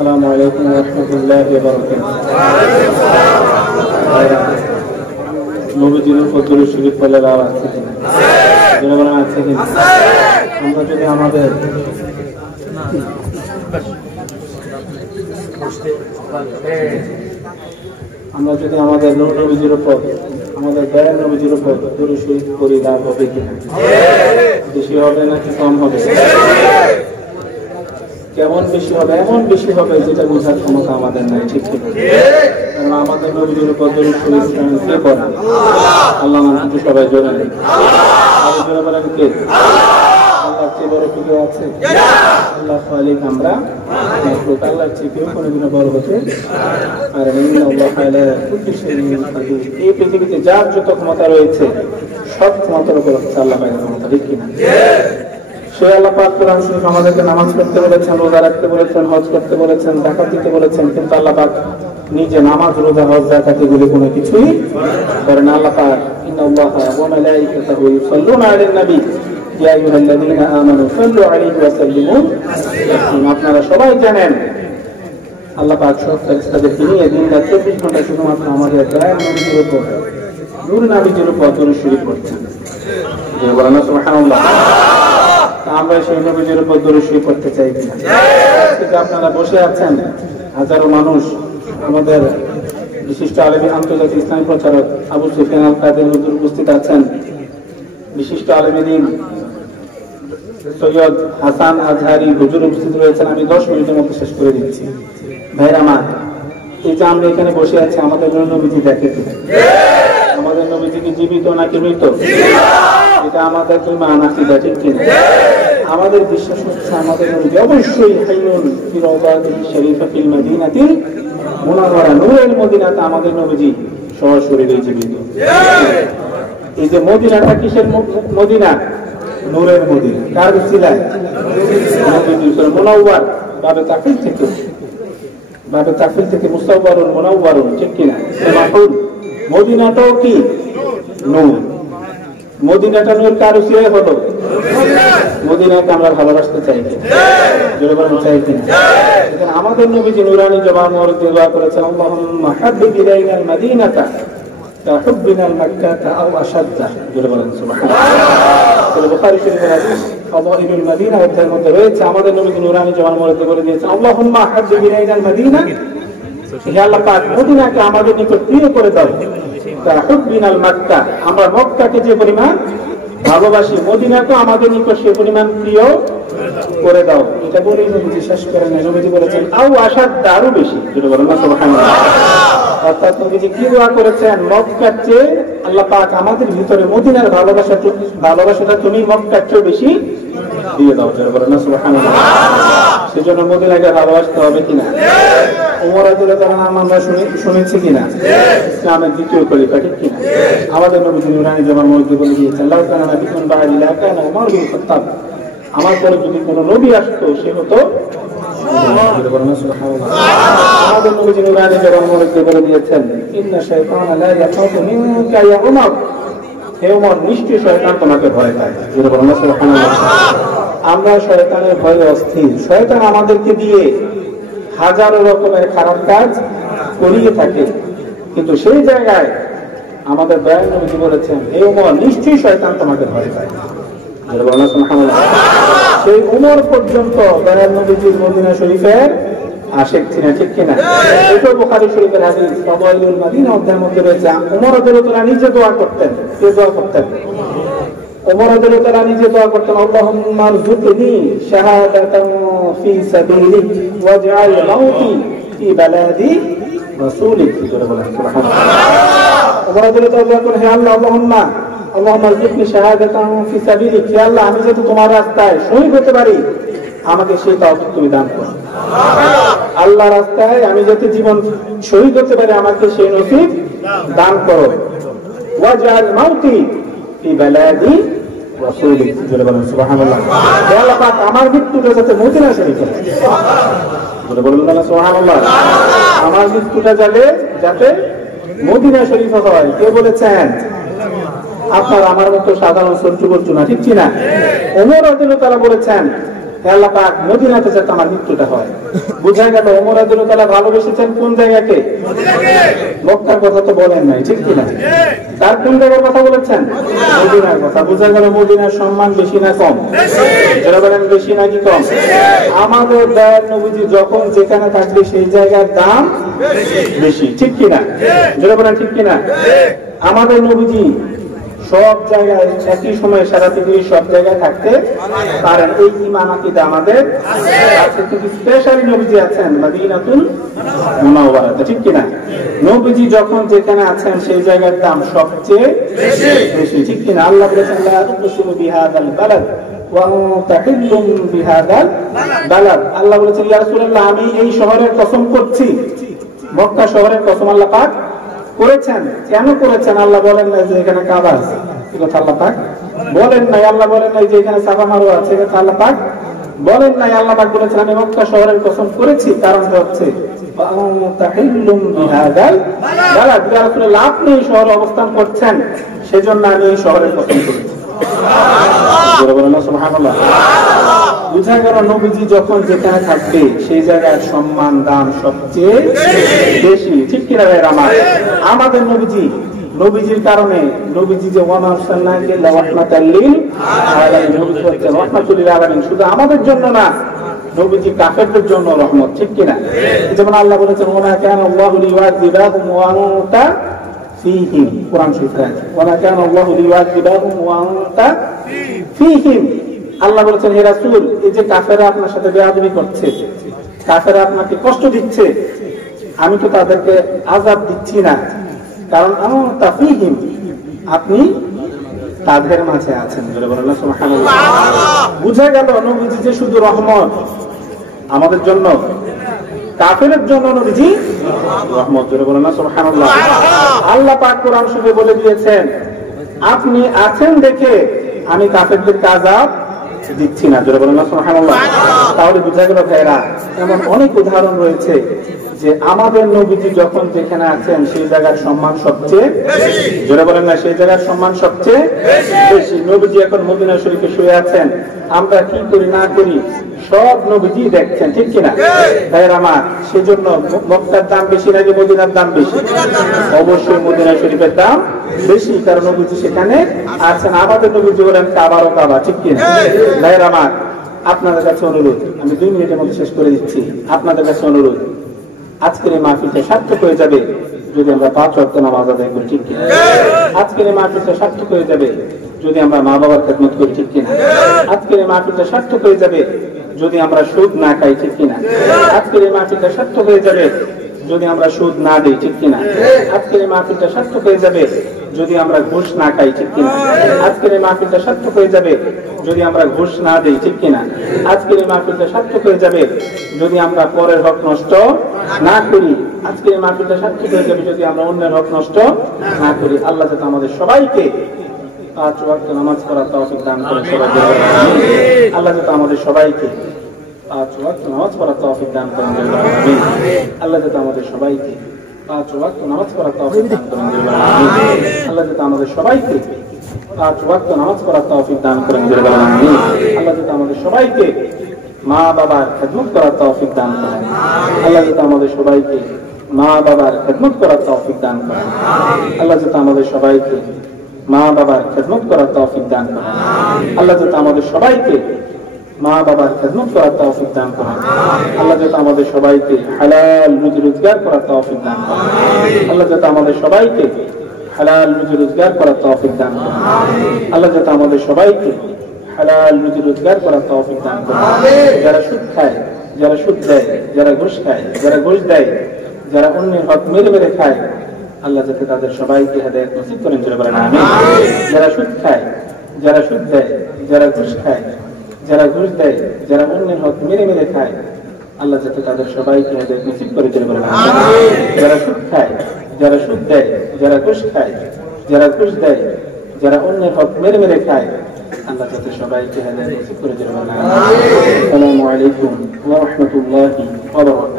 আসসালামু আলাইকুম ওয়া রাহমাতুল্লাহি ওয়া বারাকাতুহু। নবীজির উপর দরুদ শরীফ পড়লে লাভ আছে কিনা? জনগণ আছে কিনা? আমরা যদি আমাদের নবীজির উপর, আমাদের দয়াল নবীজির উপর দরুদ শরীফ পড়ি, লাভ হবে কিনা? বেশি হবে নাকি কম হবে? কেমন বেশি হবে? এমন বেশি হবে যেটা বোঝার ক্ষমতা আমাদের নাই, ঠিক ঠিক। কারণ আমাদের নবীজির উপর দরুদ শরীফ কে পড়ে? আল্লাহ নাম কিন্তু সবাই জোরে নেই। আর জোরে বলেন কে? আল্লাহর চেয়ে বড় কেউ আছে? আল্লাহ খালিক, আমরা মাখলুক। আল্লাহর চেয়ে কেউ কোনোদিনও বড় হতে পারে না। ইন্নাল্লাহা আলা কুল্লি শাইইন কাদির। এই পৃথিবীতে যার যত ক্ষমতা রয়েছে সব ক্ষমতার উপর হচ্ছে আল্লাহ পাকের ক্ষমতা, ঠিক কিনা? সেই আল্লাহ পাক কোরআন শরীফ আমাদেরকে নামাজ পড়তে বলেছেন, রোজা রাখতে বলেছেন, হজ করতে বলেছেন, যাকাত দিতে বলেছেন, কিন্তু আল্লাহ পাক নিজে নামাজ, রোজা, হজ, যাকাত এগুলো কোনো কিছুই করেন না। আল্লাহ পাক ইন্নাল্লাহা ওয়া মালাইকাতাহু ইউসাল্লুনা আলান নবী ইয়া আইয়ুহাল্লাযীনা আমানু সাল্লু আলাইহি ওয়া সাল্লিমু তাসলিমা। আপনারা সবাই জানেন আল্লাহ পাক সব ফেরেশতাদেরকে নিয়ে দিন-রাত 24 ঘন্টা শুধুমাত্র আমাদের দয়াল নবীর উপর, নূর নবীর উপর দরুদ শরীফ পড়ছেন। বলেন না সুবহানাল্লাহ। আমরা সেই নবীর উপর দরুদ শরীফ পড়তে চাই কিনা? আপনারা বসে আছেন, হাজারো মানুষ, আমাদের বিশিষ্ট আলেমী, আন্তর্জাতিক ইসলামী প্রচারক আবু সুফিয়ান আল কাদের হুজুর উপস্থিত আছেন, বিশিষ্ট আলেমী দ্বীন সৈয়দ হাসান আজহারি হুজুর উপস্থিত রয়েছেন। আমি 10 মিনিটের মধ্যে শেষ করে দিচ্ছি। ভাইরা আমার, এই যে আমরা এখানে বসে আছি, আমাদের নবীজি দেখে কিনা? আমাদের নবীজি কি জীবিত নাকি মৃত? এটা আমাদের ঈমান আকীদা, ঠিক কিনা? আমাদের বিশ্বাস হচ্ছে আমাদের নবীজি অবশ্যই হাইয়ুন ফি রাওদাতিহি শরীফাতিল মদিনাতিল মুনাওয়ারা, নূরের মদিনাতে আমাদের নবীজি সশরীরে জীবিত। এই যে মদিনাটা কিসের মদিনা? নূরের মদিনা। কার উসিলায়? মুনাওয়ার, বাবে তাফিল থেকে মুসাওয়ারুন মুনাওয়ারুন, ঠিক কিনা? মাহুল মদিনাটাও কি নূর। মদিনাটা নূর কার উসিলায় হলো? মদিনাকে আমরা ভালোবাসতে চাই কিনা? জোরে বলেন চাই কিনা? এখানে আমাদের নবীজি নূরানী জবান মুবারক দোয়া করেছেন, আল্লাহুম্মা হাবিব ইলাইনাল মাদিনাতা কাহুব্বিনাল মাক্কাতা আও আশাদ্দা। জোরে বলেন সুবহানাল্লাহ। বুখারী শরীফের হাদিস ফাদাইলুল মদিনা অধ্যায়ের মধ্যে রয়েছে, আমাদের নবীজি নূরানী জবান মুবারক বলে দিয়েছেন, আল্লাহুম্মা হাবিব ইলাইনাল মাদিনা, হে আল্লাহ পাক মদিনাকে আমাদের নিকট প্রিয় করে দাও। কাহুব্বিনাল মাক্কা, আমরা মক্কাকে যে পরিমাণ ভালোবাসি, মদিনাকে আমাদের নিকট সে পরিমাণ প্রিয় করে দাও। এটা বলেই নবীজি শেষ করেন। নবীজি বলেছেন আও আশাদ্দা, আরো বেশি। যেটা বলেন না সুবহানাল্লাহ। অর্থাৎ নবীজি কি দোয়া করেছেন? মক্কার চেয়ে আল্লাহ পাক আমাদের ভিতরে মদিনার ভালোবাসাটা তুমি মক্কার চেয়ে বেশি দিয়ে দাও। যেটা বলেন না সুবহানাল্লাহ। সেজন্য মদিনাকে ভালোবাসতে হবে কিনা? ওমর রাদিয়াল্লাহু আনহু আমরা শুনেছি কিনা? ইসলামের দ্বিতীয় খলিফা, ঠিক কিনা? আমাদের নবী নূরানী জবান মুবারক বলে দিয়েছেন, লা কানা নাবিয়্যুন বা'দি লা কানা উমর বিন খাত্তাব, আমার পরে যদি কোনো নবী আসতো সে হতো আমাদের নবী নূরানী জবান মুবারক বলে দিয়েছেন, ইন্না শাইতানা লা ইয়াখাফু মিনকা ইয়া উমর, হে উমর নিশ্চয়ই শয়তান তোমাকে ভয় পায়। যেটা বলেন না সুবহানাল্লাহ। আমরা শয়তানের ভয়ে অস্থির। শয়তান আমাদেরকে দিয়ে হাজারো রকমের খারাপ কাজ করিয়ে থাকে, কিন্তু সেই জায়গায় আমাদের দয়াল নবী বলেছেন, হে ওমর নিশ্চয়ই শয়তান তোমাকে ভয় পায়। সেই ওমর পর্যন্ত দয়াল নবীজির মদিনা শরীফের আশিক ছিলেন, ঠিক কিনা? এটা বুখারী শরীফের হাদিস ফাদাইলুল মদিনা অধ্যায়ের মধ্যে রয়েছে। ওমর রাদিয়াল্লাহু তাআলা নিজে দোয়া করতেন। কে দোয়া করতেন? ওমর রাদিয়াল্লাহু তাআলা নিজে দোয়া করতেন, আল্লাহুম্মা রযুকনি শাহাদাতান ফি সাবিলিক ওয়াজআল মাউতি ফি বালাদি রাসূলিক। সুবহানাল্লাহ। ওমর রাদিয়াল্লাহু তাআলা দোয়া করেন, হে আল্লাহ, আল্লাহুম্মা রযুকনি শাহাদাতান ফি সাবিলিক, হে আল্লাহ আমি যাতে তোমার রাস্তায় শহীদ হতে পারি আমাকে সেই তৌফিক তুমি দান করো। আল্লাহ রাস্তায় আমি যাতে জীবন শহীদ হতে পারি আমাকে সেই নসিব দান করো। ওয়াজআল মাউতি ফি বালাদি রাসূলিক। সুবহানাল্লাহ। হে আল্লাহ পাক আমার মৃত্যুটা যাতে মদিনা শরীফে হয়। বলুন না সুবহানাল্লাহ। আমার মৃত্যুটা যাতে মদিনা শরীফে হয়। কে বলেছেন? আপনার আমার মতো সাধারণ সহ্য করছো না, ঠিক কিনা? ওমর রাদিয়াল্লাহু তাআলা বলেছেন, আল্লাহ পাক মদিনাতে যাতে আমার মৃত্যুটা হয়। বুঝা গেল ওমর রাদিয়াল্লাহু তাআলা ভালোবেসেছেন কোন জায়গাকে? মক্কার কথা তো বলেন নাই, ঠিক কিনা? তার কোন জায়গার কথা বলেছেন? মদিনার কথা। বুঝা গেল মদিনার সম্মান বেশি না কম? যারা বলেন বেশি নাকি কম? আমাদের দয়ার নবীজি যখন যেখানে থাকবে সেই জায়গার দাম বেশি, ঠিক কিনা? যারা বলেন ঠিক কিনা? আমাদের নবীজি সব জায়গায় একই সময় সারা পৃথিবীর সব জায়গায় থাকতে পারেন, এই ঈমান আকীদা আমাদের আছে। কিন্তু স্পেশালি নবীজি আছেন মদিনাতুল মুনাওয়ারাতে, ঠিক কিনা? নবীজি যখন যেখানে আছেন সেই জায়গার দাম সবচেয়ে বেশি, ঠিক কিনা? আল্লাহ বলেছেন লা তুকসিমু বিহাদাল বালাদ ওয়া আনতা হিল্লুম বিহাদাল বালাদ। আল্লাহ বলেছেন ইয়া রাসূলুল্লাহ আমি এই শহরের কসম করছি। মক্কা শহরের কসম আল্লাহ পাক করেছেন। কেন করেছেন? আল্লাহ বলেন না যে এখানে কাবা আছে, এই কথা আল্লাহ পাক বলেন নাই। আল্লাহ বলেন নাই যে এখানে সাফা মারওয়া আছে, এই কথা আল্লাহ পাক বলেন নাই। আল্লাহ পাক বলেছেন আমি মক্কা শহরের কসম করেছি। কারণ হচ্ছে আপনি এই শহরে অবস্থান করছেন, সেজন্য আমি এই শহরের কসম করেছি। সুবহানাল্লাহ। বুঝা গেল নবীজি যখন যেখানে থাকবে সেই জায়গার সম্মান দাম সবচেয়ে বেশি, ঠিক কিনা ভাই? আমাদের নবীজির কারণে নবীজি যে শুধু আমাদের জন্য না, নবীজি কাফেরদের জন্য রহমত, ঠিক কিনা? যেমন আল্লাহ বলেছেন ওয়া কানা আল্লাহু লিয়ুআযিবাহুম ওয়া আনতা ফীহিম, কোরআন শরীফে ওয়া কানা আল্লাহু লিয়ুআযিবাহুম ওয়া আনতা ফীহিম। আল্লাহ বলেছেন হে রাসূল এই যে কাফেররা আপনার সাথে বেয়াদবি করছে, কাফেররা আপনাকে কষ্ট দিচ্ছে, আমি তো তাদেরকে আযাব দিচ্ছি না, কারণ আনতা ফীহিম আপনি তাদের মাঝে আছেন। সুবহানাল্লাহ। বুঝা গেল নবীজি যে শুধু রহমত আমাদের জন্য, কাফেরের জন্য নবীজি রহমত। সুবহানাল্লাহ। আল্লাহ পাক কোরআন শরীফে বলে দিয়েছেন আপনি আছেন দেখে আমি কাফেরদেরকে আযাব দিচ্ছি না। সুবহানাল্লাহ। তাহলে বুঝা গেল ভাইরা এমন অনেক উদাহরণ রয়েছে যে আমাদের নবীজি যখন যেখানে আছেন সেই জায়গার সম্মান সবচেয়ে জোরে বলেন না, সেই জায়গার সম্মান সবচেয়ে বেশি। নবীজি এখন মদিনা শরীফে শুয়ে আছেন, আমরা কি করি না করি সব নবীজি দেখছেন, ঠিক কিনা ভাইয়ের আমার? সেজন্য মক্কার দাম বেশি নাকি মদিনার দাম বেশি? অবশ্যই মদিনা শরীফের দাম বেশি, কারণ নবীজি সেখানে আছেন। আমাদের নবীজি বলেন কাবারও কাবা, ঠিক কিনা ভাইয়ের আমার? আপনাদের কাছে অনুরোধ, আমি 2 মিনিটের মধ্যে শেষ করে দিচ্ছি। আপনাদের কাছে অনুরোধ, আজকের এই মাহফিলটা সার্থক হয়ে যাবে যদি আমরা 5 ওয়াক্ত নামাজ আদায় করি, ঠিক কিনা? আজকের এই মাহফিলটা সার্থক হয়ে যাবে যদি আমরা মা বাবার খেদমত করি, ঠিক কিনা? আজকের এই মাহফিলটা সার্থক হয়ে যাবে যদি আমরা সুদ না খাই, ঠিক কিনা? আজকের এই মাহফিলটা সার্থক হয়ে যাবে যদি আমরা সুদ না দিই, ঠিক কিনা? আজকের এই মাহফিলটা সার্থক হয়ে যাবে যদি আমরা ঘুষ না খাই, ঠিক কিনা? আজকের এই মাহফিলটা সার্থক হয়ে যাবে যদি আমরা ঘুষ না দিই, ঠিক কিনা? আজকের এই মাহফিলটা সার্থক হয়ে যাবে যদি আমরা পরের হক নষ্ট না করি। আজকের এই মাহফিলটা সার্থক হয়ে যাবে যদি আমরা অন্যের হক নষ্ট না করি। আল্লাহ যাতে আমাদের সবাইকে 5 ওয়াক্ত নামাজ পড়ার তৌফিক দান করেন সবাইকে। আল্লাহ যাতে আমাদের সবাইকে 5 ওয়াক্ত নামাজ পড়ার তৌফিক দান করেন। আল্লাহ যাতে আমাদের সবাইকে 5 ওয়াক্ত নামাজ পড়ার তৌফিক দান করেন। আল্লাহ যাতে আমাদের সবাইকে 5 ওয়াক্ত নামাজ পড়ার তৌফিক দান করেন। আল্লাহ যাতে আমাদের সবাইকে মা বাবার খেদমত করার তৌফিক দান করেন। আল্লাহ যাতে আমাদের সবাইকে মা বাবার খেদমত করার তৌফিক দান করেন। আল্লাহ যাতে আমাদের সবাইকে মা বাবার খেদমত করার তৌফিক দান করেন। আল্লাহ যাতে আমাদের সবাইকে মা বাবার খেদমত করার তৌফিক দান করেন। আল্লাহ যাতে আমাদের সবাইকে হালাল রুজি রোজগার করার তৌফিক দান করেন। আল্লাহ যাতে আমাদের সবাইকে হালাল রুজি রোজগার করার তৌফিক দান করেন। আল্লাহ যাতে আমাদের সবাইকে হালাল রুজি রোজগার করার তৌফিক দান করেন। যারা সুদ খায়, যারা সুদ দেয়, যারা ঘুষ খায়, যারা ঘুষ দেয়, যারা অন্যের হক মেরে মেরে খায়, আল্লাহ যাতে তাদের সবাইকে হেদায়েত নসিব করেন। জোরে বলেন আমিন। যারা সুদ খায়, যারা সুদ দেয়, যারা ঘুষ খায়, যারা ঘুষ দেয়, যারা অন্যের হক মেরে মেরে খায়, আল্লাহ যাতে তাদের সবাইকে হেদায়েত নসিব করে। জোরে বলেন আমিন। যারা সুদ খায়, যারা সুদ দেয়, যারা ঘুষ খায়, যারা ঘুষ দেয়, যারা অন্যের হক মেরে মেরে খায়, আল্লাহ যাতে সবাইকে হেদায়েত নসিব করে। জোরে বলেন আমিন। আসসালামু আলাইকুম ওয়া রাহমাতুল্লাহি ওয়া বারাকাতুহু।